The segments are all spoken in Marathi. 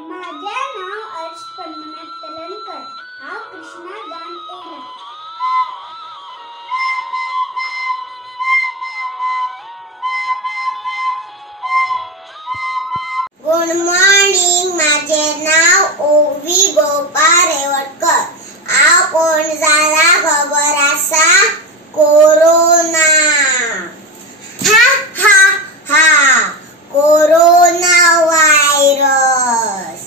माझे नाव अर्श पद्मनाथ तलनकर. हांव कृष्णा गान येयला. Good morning. माझे नाव ओवी गोपाळ रेवडकर. हांव कोण जाला खबर आसा? कोरोना. हा हा हा. Corona virus.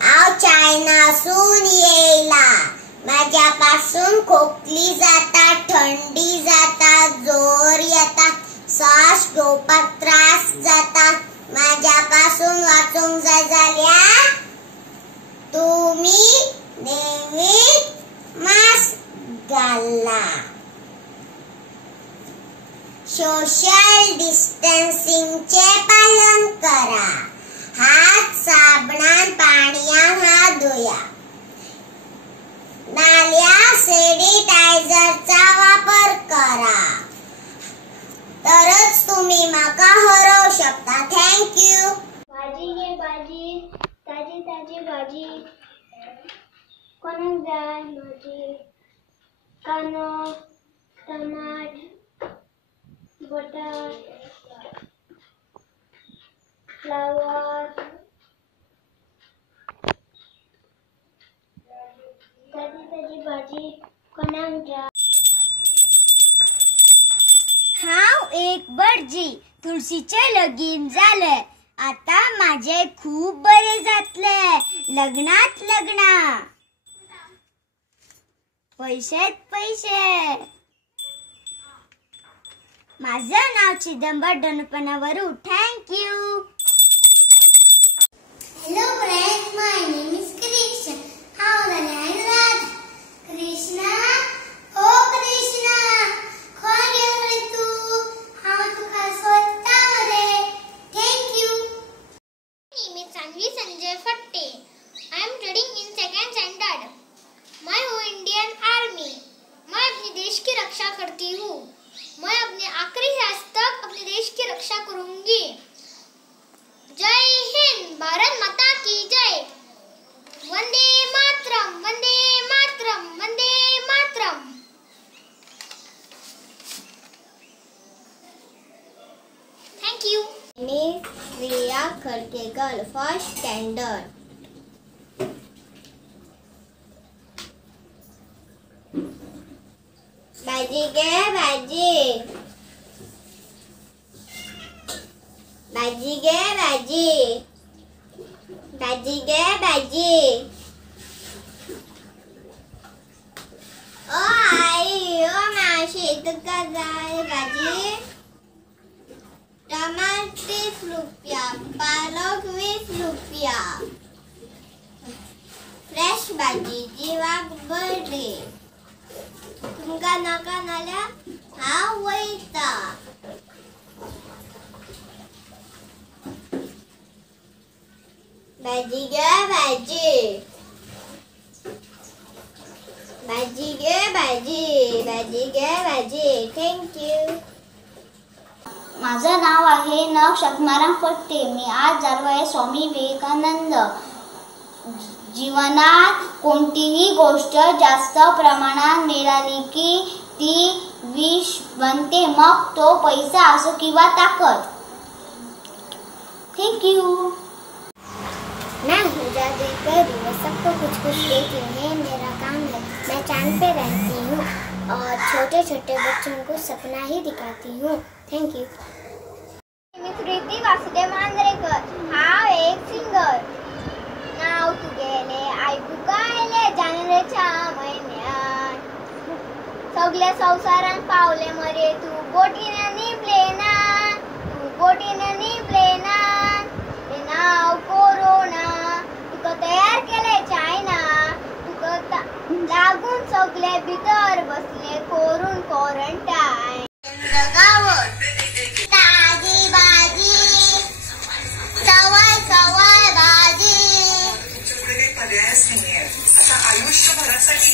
हांव चायनासून येयला. माझ्यापासून खोकली जाता, थंडी जाता, जोर येता, श्वास घेवपाक त्रास जाता. माझ्यापासून वाचूंक जाय जाल्यार तुम्ही नेहमी मास्क घाला. सोशल डिस्टन्सिंगचे पालन करा. हात साबणान पाणयान हात धुया. नाल्यार सॅनिटायझरचा वापर करा. तरच तुम्ही माका हरवू शकता. Thank you. भाजी घे भाजी, ताजी ताजी भाजी. कोणाक जाय भाजी? कांदो, टमाट, बटाट, फ्लावर, ताजी ताजी भाजी. कोणाक जाय? हांव एक भटजी. तुळशीचे लगीन जाले. आता माझे खूप बरे जातले. लग्नात लग्न. पैसेत पैसे. माझं नाव चिदंबर डनुपनावरू. Thank you. Hello friends, my name is Krishna. How the name is Krishna? Oh Krishna, कौन है तू? हाँ तू खास होता रे. Thank you. My name is Sanvi Sanjay Fatte. I am studying in second standard. मैं हूँ इंडियन आर्मी. मैं अपने देश की रक्षा करती हूँ. मैं अपने आखिरी सांस तक अपने देश की रक्षा करूंगी. जय हिंद. भारत माता की जय. Vande Mataram, Vande Mataram, Vande Mataram. Thank you. My name is Priya Kharkekar, first standard. भाजी घे भाजी. भाजी घे भाजी. भाजी घे भाजी. ओ आई, ओ मावशी, तुका जाय भाजी? टमाट 30 रुपया, पालक 20 रुपया. फ्रेश भाजी जिवाक बरी. तुमका नाका नाल्यार हांव वयता. भाजी घे भाजी. भाजी घे भाजी. भाजी घे भाजी. Thank you. माझं नाव आहे नव शक्माराम फट्टे. मी आज जारवाये स्वामी विवेकानंद. जीवनात कोणतीही गोष्ट जास्त प्रमाणात मिळाली की ती विष बनते. मग तो पैसा असो किंवा ताकद. Thank you. मैं हूँ जादुई परी. मैं सबको कुछ कुछ देती हूँ. ये मेरा काम है. मैं चांद पे रहती हूँ और छोटे छोटे बच्चों को सपना ही दिखाती हूँ. Thank you. मी प्रीती वासुदेव मांजरेकर. हांव एक सिंगर. नाव तुगेले आयकू गायले जानेवारीच्या महिन्यात. सगळे संवसारान पावले मरे तू बोटीने निपले ना. तू बोटीने निपले ना. ते नाव कोरोना. तुका तयार केले चायना. तुका लागून सगळे भितर बसले करून क्वारंटाईन. जगावर ताजी भाजी. सवाय सवाय भाजी. आयुष्यभरासाठी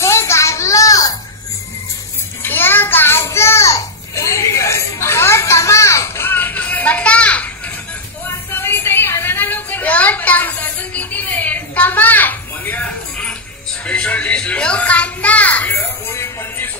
हे गाजर. हे गाजर. टमाट. यो कांदा. पोळी 25.